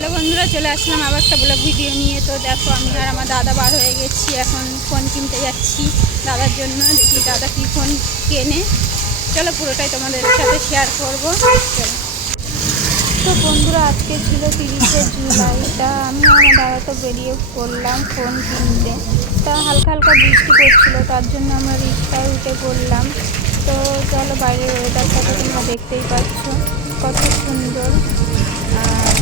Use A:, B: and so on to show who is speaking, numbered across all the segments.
A: Hello বন্ধুরা চলে আসলাম আবার একটা ব্লগ ভিডিও নিয়ে। তো দেখো, আমি আর আমার দাদা বার হয়ে গেছি। এখন ফোন কিনতে যাচ্ছি দাদার জন্য। দেখি দাদা কী ফোন কেনে। চলো পুরোটাই তোমাদের সাথে শেয়ার করব। তো বন্ধুরা, আজকে ছিল তিরিশে জুলাই। তা আমি আমার দাদা তো বেরিয়ে পড়লাম ফোন কিনতে। তা হালকা হালকা বৃষ্টি পড়ছিল, তার জন্য আমরা রিক্সায় উঠে পড়লাম। তো চলো বাইরের ওয়েদারটা তো তোমরা দেখতেই পাচ্ছ। কত সুন্দর। আর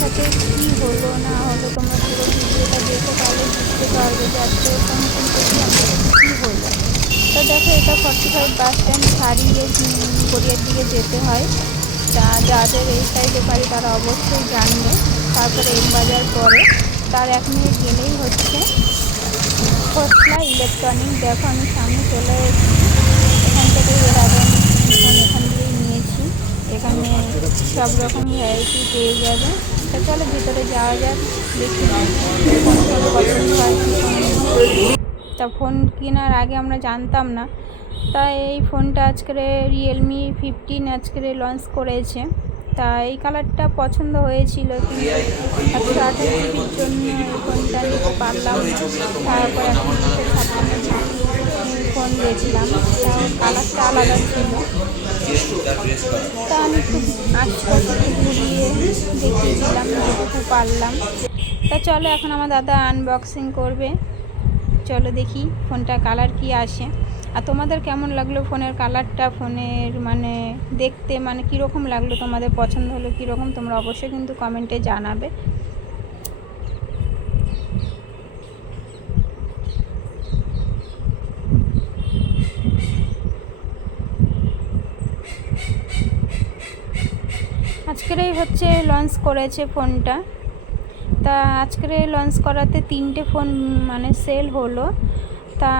A: সাথে কী হলো, না হলো, তোমরা পুরো ভিডিওটা দেখো তাহলে বুঝতে পারবে যে আজকে ফোন কিনতে কী হলো। তো দেখো, এটা ফর্টি ফাইভ বাস স্ট্যান্ড ছাড়িয়ে গড়িয়ার দিকে যেতে হয়। তা যাদের এই সাইডে বাড়ি তারা অবশ্যই জানবে। তারপরে এম বাজার পরে। তার এক মিনিট গেলেই হচ্ছে। খোসলা ইলেকট্রনিক দেখো, আমি সামনে চলে এসেছি। এখান থেকে এর আমি এখান দিয়েই নিয়েছি। এখানে সব রকম ভ্যারাইটি পেয়ে যাবে। তা চলো ভিতরে যাওয়া যাক, দেখি পছন্দ হয়। তা ফোন কেনার আগে আমরা জানতাম না। তাই এই ফোনটা আজকে রিয়েলমি ফিফটিন আজকে লঞ্চ করেছে। তা এই কালারটা পছন্দ হয়েছিল কিন্তু একশো আঠাশ জিবির জন্য ফোনটা নিতে পারলাম তারপর এখন ফোন দিয়েছিলাম তা কালারটা আলাদা ছিল। তা আমি ঘুরিয়ে দেখিয়েছিলাম যেটুকু পারলাম তা চলো, এখন আমার দাদা আনবক্সিং করবে। চলো দেখি ফোনটা কালার কি আসে। আর তোমাদের কেমন লাগল ফোনের কালারটা ফোনের মানে দেখতে মানে কীরকম লাগল? তোমাদের পছন্দ হলো কীরকম? তোমরা অবশ্যই কিন্তু কমেন্টে জানাবে। আজকেরই হচ্ছে লঞ্চ করেছে ফোনটা। তা আজকের লঞ্চ করাতে তিনটে ফোন মানে সেল হলো। তা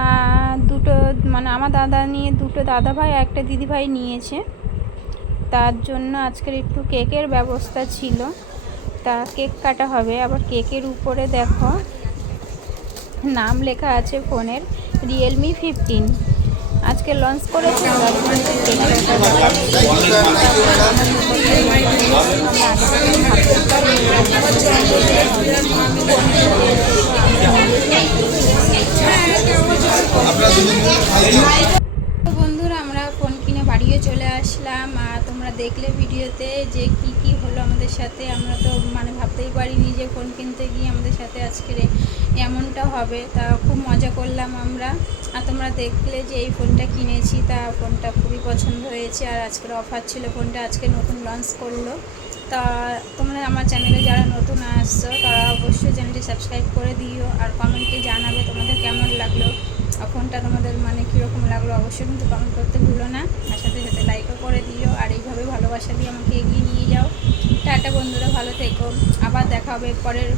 A: দুটো মানে আমার দাদা নিয়ে দুটো দাদা ভাই একটা দিদি ভাই নিয়েছে। তার জন্য আজকের একটু কেকের ব্যবস্থা ছিল। তা কেক কাটা হবে। আবার কেকের উপরে দেখো, নাম লেখা আছে ফোনের রিয়েলমি ফিফটিন আজকে লঞ্চ করেছে তার জন্য কেকের একটা ব্যাপার ছিল। আমরা আগে থেকে ভাবতে তো বন্ধুরা আমরা ফোন বাড়িও চলে আসলাম। আর তোমরা দেখলে ভিডিওতে যে কি কি হলো আমাদের সাথে। আমরা তো মানে ভাবতেই পারিনি যে ফোন কিনতে গিয়ে আমাদের সাথে আজকের এমনটা হবে। তা খুব মজা করলাম আমরা। আর তোমরা দেখলে যে এই ফোনটা কিনেছি, তা ফোনটা খুবই পছন্দ হয়েছে। আর আজকের অফার ছিল ফোনটা আজকে নতুন লঞ্চ করল। তা তোমরা আমার চ্যানেলে যারা নতুন আসছো, তারা অবশ্যই চ্যানেলটি সাবস্ক্রাইব করে দিও। আর কমেন্টে জানাবে তোমাদের কেমন লাগল। ফোনটা তোমাদের মানে কীরকম লাগল। অবশ্যই কিন্তু কমেন্ট করতে ভুলো না। আর সাথে সাথে লাইকও করে দিও। আর এইভাবে ভালোবাসা দিয়ে আমাকে এগিয়ে নিয়ে যাও। টাটা বন্ধুরা, ভালো থেকো। আবার দেখা হবে পরের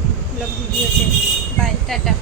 A: ভিডিওতে। Bye tata.